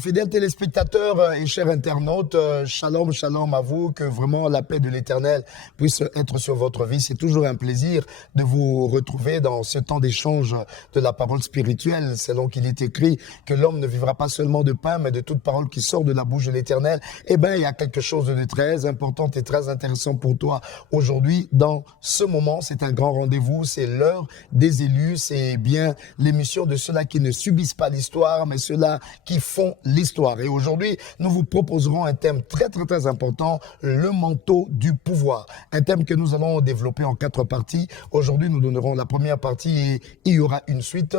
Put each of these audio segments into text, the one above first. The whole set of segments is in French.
fidèles téléspectateurs et chers internautes, shalom, shalom à vous, que vraiment la paix de l'Éternel puisse être sur votre vie. C'est toujours un plaisir de vous retrouver dans ce temps d'échange de la parole spirituelle, selon qu'il est écrit que l'homme ne vivra pas seulement de pain, mais de toute parole qui sort de la bouche de l'Éternel. Eh bien, il y a quelque chose de très important et très intéressant pour toi aujourd'hui. Dans ce moment, c'est un grand rendez-vous, c'est l'heure des élus, c'est bien l'émission de ceux-là qui ne subissent pas l'histoire, mais ceux-là qui font l'histoire. Et aujourd'hui, nous vous proposerons un thème très important, le manteau du pouvoir. Un thème que nous allons développer en 4 parties. Aujourd'hui, nous donnerons la première partie et il y aura une suite.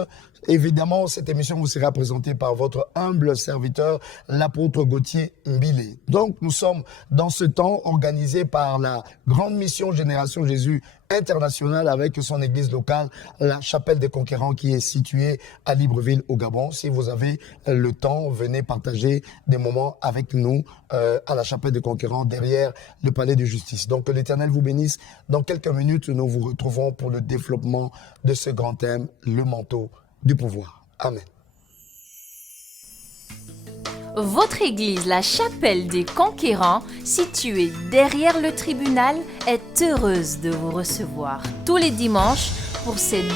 Évidemment, cette émission vous sera présentée par votre humble serviteur, l'apôtre Gauthier Mbilé. Donc, nous sommes dans ce temps organisé par la Grande Mission Génération Jésus internationale avec son église locale, la Chapelle des Conquérants qui est située à Libreville au Gabon. Si vous avez le temps, venez partager des moments avec nous à la Chapelle des Conquérants derrière le palais de justice. Donc que l'Éternel vous bénisse. Dans quelques minutes, nous vous retrouvons pour le développement de ce grand thème, le manteau du pouvoir. Amen. Votre église, la Chapelle des Conquérants, située derrière le tribunal, est heureuse de vous recevoir tous les dimanches pour ces 2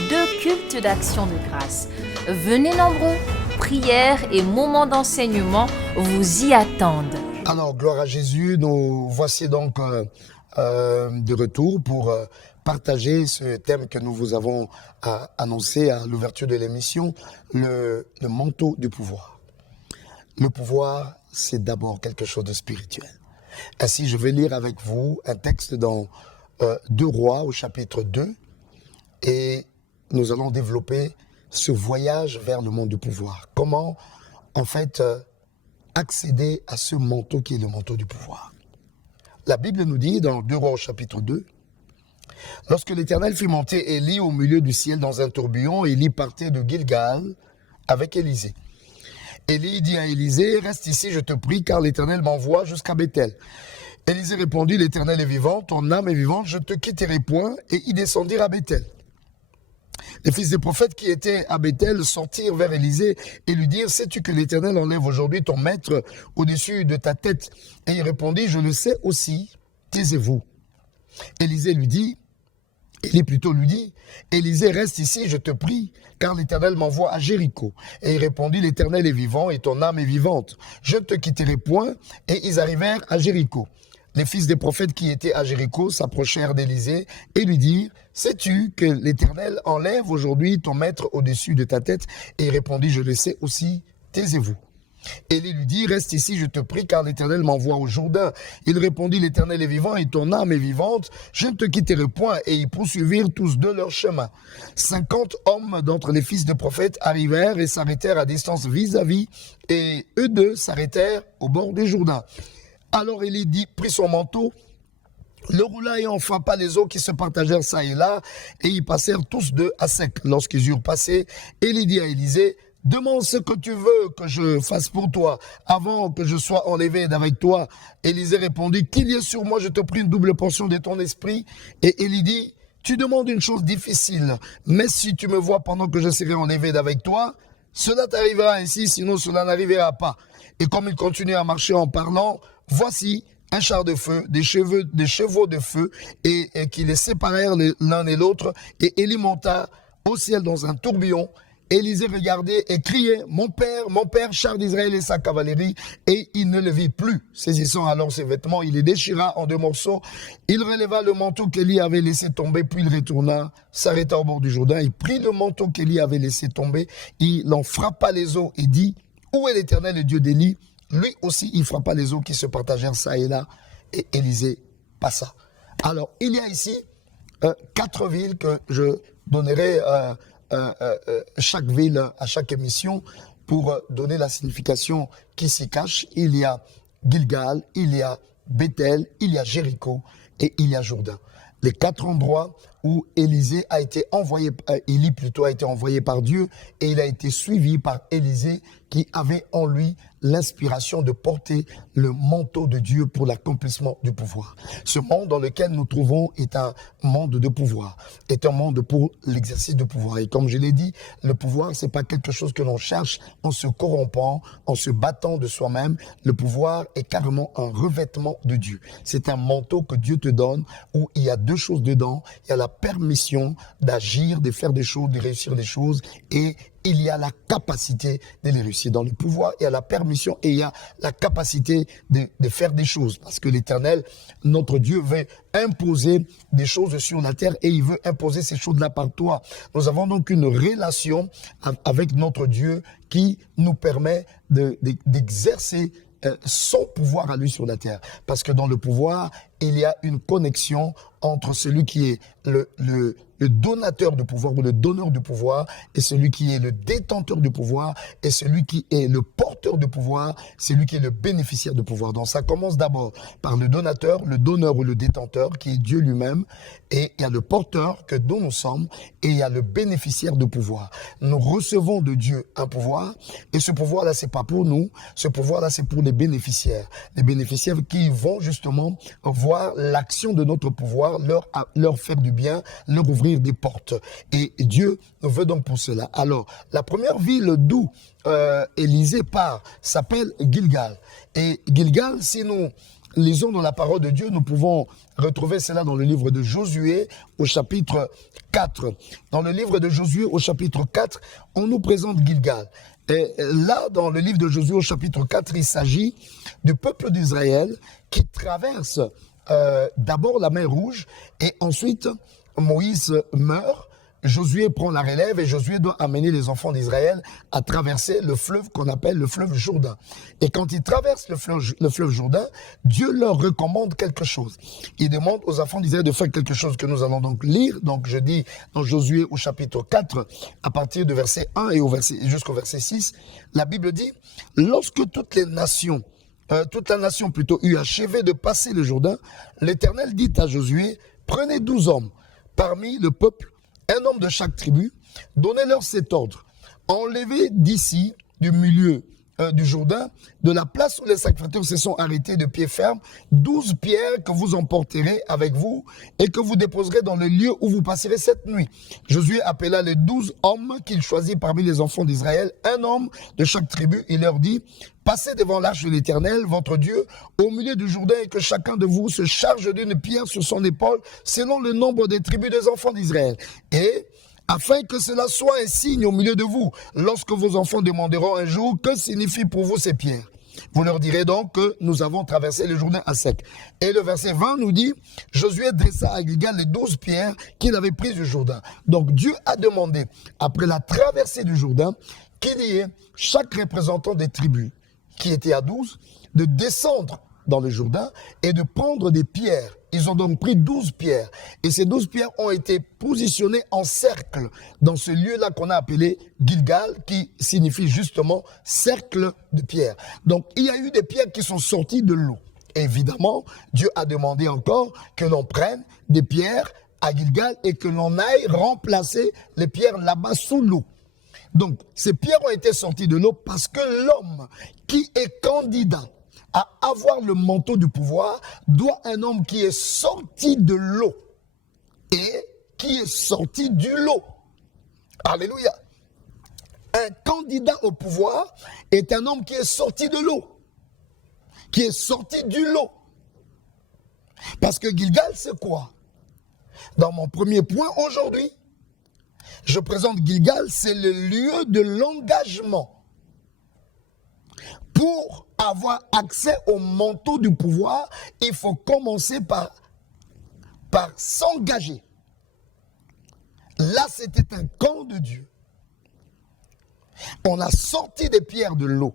cultes d'action de grâce. Venez nombreux, prières et moments d'enseignement vous y attendent. Alors, gloire à Jésus, nous voici donc de retour pour partager ce thème que nous vous avons annoncé à l'ouverture de l'émission, le manteau du pouvoir. Le pouvoir, c'est d'abord quelque chose de spirituel. Ainsi, je vais lire avec vous un texte dans 2 Rois au chapitre 2 et nous allons développer ce voyage vers le monde du pouvoir. Comment, en fait, accéder à ce manteau qui est le manteau du pouvoir. La Bible nous dit dans 2 Rois au chapitre 2, « Lorsque l'Éternel fit monter Élie au milieu du ciel dans un tourbillon, Élie partait de Gilgal avec Élisée. Élie dit à Élisée, reste ici, je te prie, car l'Éternel m'envoie jusqu'à Béthel. Élisée répondit, l'Éternel est vivant, ton âme est vivante, je te quitterai point, et y descendirent à Béthel. Les fils des prophètes qui étaient à Béthel sortirent vers Élisée et lui dirent, sais-tu que l'Éternel enlève aujourd'hui ton maître au-dessus de ta tête? Et il répondit, je le sais aussi, taisez-vous. Élisée lui dit, Élie plutôt lui dit, Élisée, reste ici, je te prie, car l'Éternel m'envoie à Jéricho. Et il répondit, l'Éternel est vivant et ton âme est vivante. Je ne te quitterai point. Et ils arrivèrent à Jéricho. Les fils des prophètes qui étaient à Jéricho s'approchèrent d'Élisée et lui dirent, sais-tu que l'Éternel enlève aujourd'hui ton maître au-dessus de ta tête? Et il répondit, je le sais aussi, taisez-vous. Élie lui dit, reste ici, je te prie, car l'Éternel m'envoie au Jourdain. Il répondit, l'Éternel est vivant et ton âme est vivante, je ne te quitterai point. Et ils poursuivirent tous 2 leur chemin. 50 hommes d'entre les fils de prophètes arrivèrent et s'arrêtèrent à distance vis-à-vis, et eux 2 s'arrêtèrent au bord du Jourdain. Alors Élie prit son manteau, le roula et en frappa les eaux qui se partagèrent ça et là, et ils passèrent tous 2 à sec. Lorsqu'ils eurent passé, Élie dit à Élisée, demande ce que tu veux que je fasse pour toi, avant que je sois enlevé d'avec toi. Élisée répondit, qu'il y ait sur moi, je te prie, une double portion de ton esprit. Et Élie dit, tu demandes une chose difficile, mais si tu me vois pendant que je serai enlevé d'avec toi, cela t'arrivera ainsi, sinon cela n'arrivera pas. Et comme il continuait à marcher en parlant, voici un char de feu, des chevaux de feu, et qui les séparèrent l'un et l'autre. Et Élie monta au ciel dans un tourbillon. Élisée regardait et criait, mon père, char d'Israël et sa cavalerie, et il ne le vit plus. Saisissant alors ses vêtements, il les déchira en 2 morceaux. Il releva le manteau qu'Élie avait laissé tomber, puis il retourna, s'arrêta au bord du Jourdain. Il prit le manteau qu'Élie avait laissé tomber, il en frappa les eaux et dit, où est l'Éternel, le Dieu d'Élie? Lui aussi, il frappa les eaux qui se partagèrent ça et là, et Élisée passa. Alors, il y a ici 4 villes que je donnerai chaque ville à chaque émission pour donner la signification qui s'y cache. Il y a Gilgal, il y a Béthel, il y a Jéricho et il y a Jourdain. Les 4 endroits où Élie a été envoyé par Dieu, et il a été suivi par Élisée qui avait en lui l'inspiration de porter le manteau de Dieu pour l'accomplissement du pouvoir. Ce monde dans lequel nous trouvons est un monde de pouvoir, est un monde pour l'exercice du pouvoir. Et comme je l'ai dit, le pouvoir, c'est pas quelque chose que l'on cherche en se corrompant, en se battant de soi-même. Le pouvoir est carrément un revêtement de Dieu. C'est un manteau que Dieu te donne où il y a deux choses dedans. Il y a la permission d'agir, de faire des choses, de réussir des choses, et il y a la capacité de les réussir. Dans le pouvoir, il y a la permission et il y a la capacité de faire des choses. Parce que l'Éternel, notre Dieu, veut imposer des choses sur la terre et il veut imposer ces choses-là par toi. Nous avons donc une relation avec notre Dieu qui nous permet d'exercer son pouvoir à lui sur la terre. Parce que dans le pouvoir, il y a une connexion entre celui qui est le donateur du pouvoir ou le donneur du pouvoir et celui qui est le détenteur du pouvoir et celui qui est le porteur du pouvoir, celui qui est le bénéficiaire du pouvoir. Donc ça commence d'abord par le donateur, le donneur ou le détenteur qui est Dieu lui-même, et il y a le porteur que dont nous sommes et il y a le bénéficiaire du pouvoir. Nous recevons de Dieu un pouvoir et ce pouvoir-là c'est pas pour nous, ce pouvoir-là c'est pour les bénéficiaires qui vont justement voir l'action de notre pouvoir, leur faire du bien, leur ouvrir des portes. Et Dieu veut donc pour cela. Alors, la première ville d'où Élisée part s'appelle Gilgal. Et Gilgal, si nous lisons dans la parole de Dieu, nous pouvons retrouver cela dans le livre de Josué au chapitre 4. Dans le livre de Josué au chapitre 4, on nous présente Gilgal. Et là, dans le livre de Josué au chapitre 4, il s'agit du peuple d'Israël qui traverse d'abord la mer Rouge et ensuite Moïse meurt. Josué prend la relève et Josué doit amener les enfants d'Israël à traverser le fleuve qu'on appelle le fleuve Jourdain. Et quand ils traversent le fleuve Jourdain, Dieu leur recommande quelque chose. Il demande aux enfants d'Israël de faire quelque chose que nous allons donc lire. Donc je dis dans Josué au chapitre 4, à partir du verset 1 et jusqu'au verset 6, la Bible dit « Lorsque toute la nation eut achevé de passer le Jourdain, l'Éternel dit à Josué, prenez 12 hommes parmi le peuple, un homme de chaque tribu, donnez-leur cet ordre. Enlevez d'ici, du milieu du Jourdain, de la place où les sacrificateurs se sont arrêtés de pied ferme, 12 pierres que vous emporterez avec vous et que vous déposerez dans le lieu où vous passerez cette nuit. Josué appela les 12 hommes qu'il choisit parmi les enfants d'Israël, un homme de chaque tribu. Il leur dit, passez devant l'arche de l'Éternel, votre Dieu, au milieu du Jourdain, et que chacun de vous se charge d'une pierre sur son épaule, selon le nombre des tribus des enfants d'Israël. Et afin que cela soit un signe au milieu de vous, lorsque vos enfants demanderont un jour, que signifient pour vous ces pierres? Vous leur direz donc que nous avons traversé le Jourdain à sec. Et le verset 20 nous dit, Josué dressa à Gilgal les 12 pierres qu'il avait prises du Jourdain. Donc Dieu a demandé, après la traversée du Jourdain, qu'il y ait chaque représentant des tribus, qui était à 12, de descendre dans le Jourdain et de prendre des pierres. Ils ont donc pris 12 pierres. Et ces 12 pierres ont été positionnées en cercle dans ce lieu-là qu'on a appelé Gilgal, qui signifie justement cercle de pierres. Donc il y a eu des pierres qui sont sorties de l'eau. Évidemment, Dieu a demandé encore que l'on prenne des pierres à Gilgal et que l'on aille remplacer les pierres là-bas sous l'eau. Donc, ces pierres ont été sorties de l'eau parce que l'homme qui est candidat à avoir le manteau du pouvoir doit un homme qui est sorti de l'eau et qui est sorti du lot. Alléluia. Un candidat au pouvoir est un homme qui est sorti de l'eau, qui est sorti du lot. Parce que Gilgal, c'est quoi? Dans mon premier point aujourd'hui, je présente Gilgal, c'est le lieu de l'engagement. Pour avoir accès au manteau du pouvoir, il faut commencer par s'engager. Là, c'était un camp de Dieu. On a sorti des pierres de l'eau.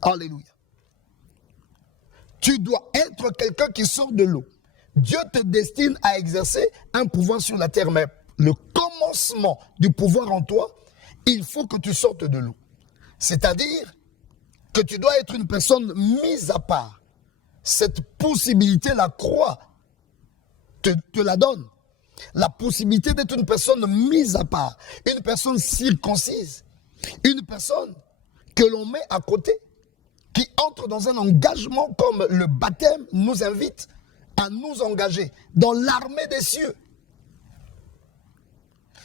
Alléluia. Tu dois être quelqu'un qui sort de l'eau. Dieu te destine à exercer un pouvoir sur la terre, mais le commencement du pouvoir en toi, il faut que tu sortes de l'eau. C'est-à-dire que tu dois être une personne mise à part. Cette possibilité, la croix te la donne. la possibilité d'être une personne mise à part, une personne circoncise, une personne que l'on met à côté, qui entre dans un engagement comme le baptême nous invite à nous engager dans l'armée des cieux.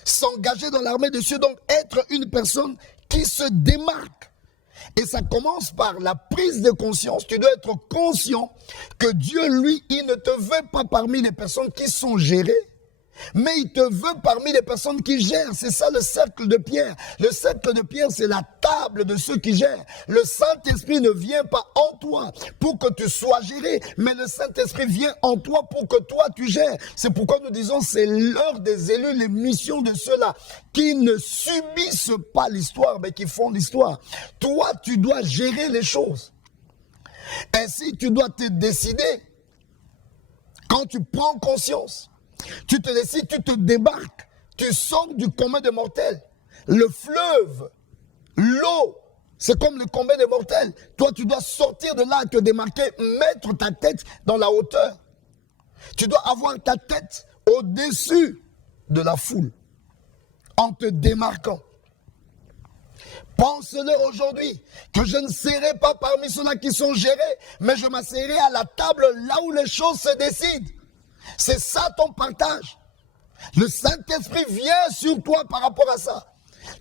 S'engager dans l'armée des cieux, donc être une personne qui se démarque. Et ça commence par la prise de conscience. Tu dois être conscient que Dieu, lui, il ne te veut pas parmi les personnes qui sont gérées, mais il te veut parmi les personnes qui gèrent. C'est ça le cercle de Pierre. Le cercle de Pierre, c'est la table de ceux qui gèrent. Le Saint-Esprit ne vient pas en toi pour que tu sois géré, mais le Saint-Esprit vient en toi pour que toi tu gères. C'est pourquoi nous disons c'est l'heure des élus, les missions de ceux-là qui ne subissent pas l'histoire, mais qui font l'histoire. Toi, tu dois gérer les choses. Ainsi, tu dois te décider quand tu prends conscience. Tu te décides, tu te débarques, tu sors du commun des mortels. Le fleuve, l'eau, c'est comme le commun des mortels. Toi, tu dois sortir de là, te démarquer, mettre ta tête dans la hauteur. Tu dois avoir ta tête au-dessus de la foule, en te démarquant. Pense-le aujourd'hui, que je ne serai pas parmi ceux-là qui sont gérés, mais je m'asserai à la table là où les choses se décident. C'est ça ton partage. Le Saint-Esprit vient sur toi par rapport à ça.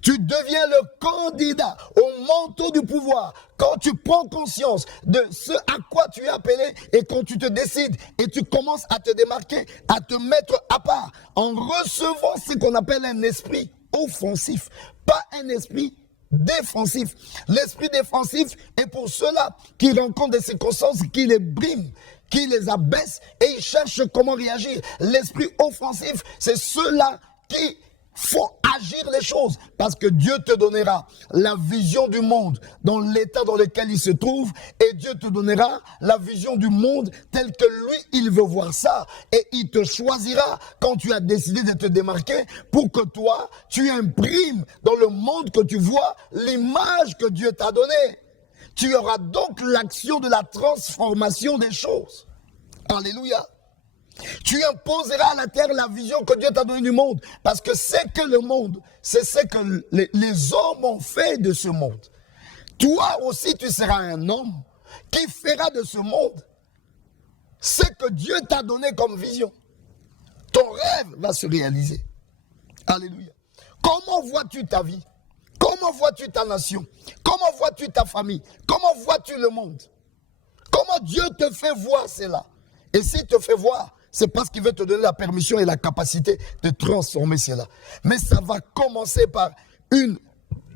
Tu deviens le candidat au manteau du pouvoir quand tu prends conscience de ce à quoi tu es appelé et quand tu te décides et tu commences à te démarquer, à te mettre à part en recevant ce qu'on appelle un esprit offensif, pas un esprit défensif. L'esprit défensif est pour ceux-là qui rencontrent des circonstances qui les briment, qui les abaissent et ils cherchent comment réagir. L'esprit offensif, c'est ceux-là qui font agir les choses parce que Dieu te donnera la vision du monde dans l'état dans lequel il se trouve et Dieu te donnera la vision du monde tel que lui, il veut voir ça et il te choisira quand tu as décidé de te démarquer pour que toi, tu imprimes dans le monde que tu vois l'image que Dieu t'a donnée. Tu auras donc l'action de la transformation des choses. Alléluia. Tu imposeras à la terre la vision que Dieu t'a donnée du monde. Parce que c'est que le monde, c'est ce que les hommes ont fait de ce monde. Toi aussi, tu seras un homme qui fera de ce monde ce que Dieu t'a donné comme vision. Ton rêve va se réaliser. Alléluia. Comment vois-tu ta vie? Comment vois-tu ta nation? Comment vois-tu ta famille? Comment vois-tu le monde? Comment Dieu te fait voir cela? Et s'il te fait voir, c'est parce qu'il veut te donner la permission et la capacité de transformer cela. Mais ça va commencer par une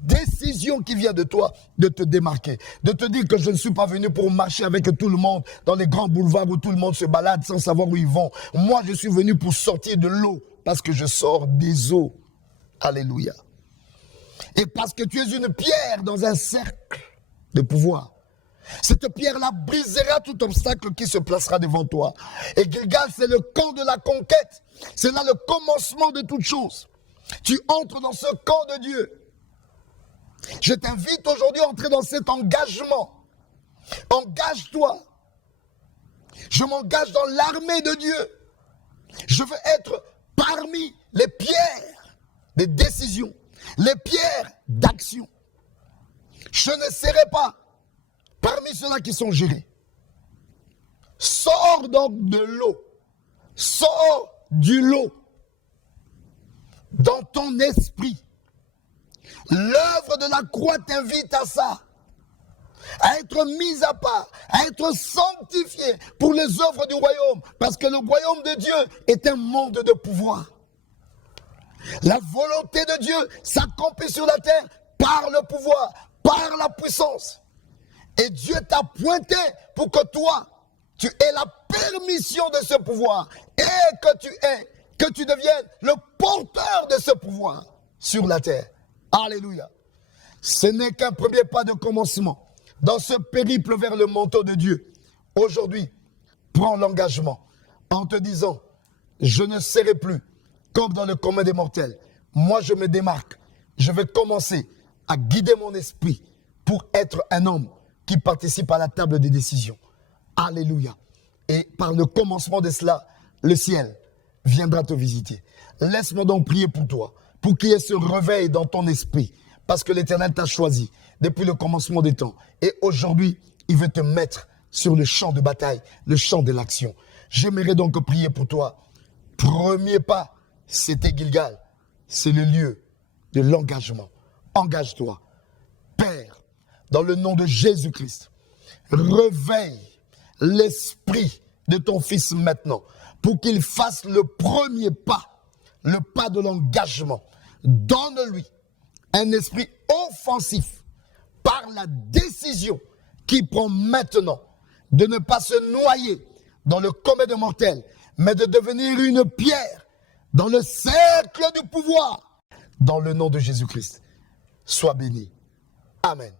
décision qui vient de toi, de te démarquer. De te dire que je ne suis pas venu pour marcher avec tout le monde dans les grands boulevards où tout le monde se balade sans savoir où ils vont. Moi, je suis venu pour sortir de l'eau parce que je sors des eaux. Alléluia. Et parce que tu es une pierre dans un cercle de pouvoir. Cette pierre-là brisera tout obstacle qui se placera devant toi. Et Gilgal, c'est le camp de la conquête. C'est là le commencement de toute chose. Tu entres dans ce camp de Dieu. Je t'invite aujourd'hui à entrer dans cet engagement. Engage-toi. Je m'engage dans l'armée de Dieu. Je veux être parmi les pierres des décisions, les pierres d'action. Je ne serai pas parmi ceux-là qui sont gérés. Sors donc de l'eau. Sors du lot. Dans ton esprit. L'œuvre de la croix t'invite à ça. À être mis à part. À être sanctifié pour les œuvres du royaume. Parce que le royaume de Dieu est un monde de pouvoir. La volonté de Dieu s'accomplit sur la terre par le pouvoir, par la puissance. Et Dieu t'a pointé pour que toi, tu aies la permission de ce pouvoir et que tu deviennes le porteur de ce pouvoir sur la terre. Alléluia. Ce n'est qu'un premier pas de commencement dans ce périple vers le manteau de Dieu. Aujourd'hui, prends l'engagement en te disant, je ne serai plus comme dans le commun des mortels. Moi, je me démarque. Je vais commencer à guider mon esprit pour être un homme qui participe à la table des décisions. Alléluia. Et par le commencement de cela, le ciel viendra te visiter. Laisse-moi donc prier pour toi, pour qu'il y ait ce réveil dans ton esprit, parce que l'Éternel t'a choisi depuis le commencement des temps. Et aujourd'hui, il veut te mettre sur le champ de bataille, le champ de l'action. J'aimerais donc prier pour toi. Premier pas, c'était Gilgal. C'est le lieu de l'engagement. Engage-toi. Père, dans le nom de Jésus-Christ, réveille l'esprit de ton fils maintenant pour qu'il fasse le premier pas, le pas de l'engagement. Donne-lui un esprit offensif par la décision qu'il prend maintenant de ne pas se noyer dans le commun des mortels, mais de devenir une pierre dans le cercle du pouvoir. Dans le nom de Jésus-Christ, sois béni. Amen.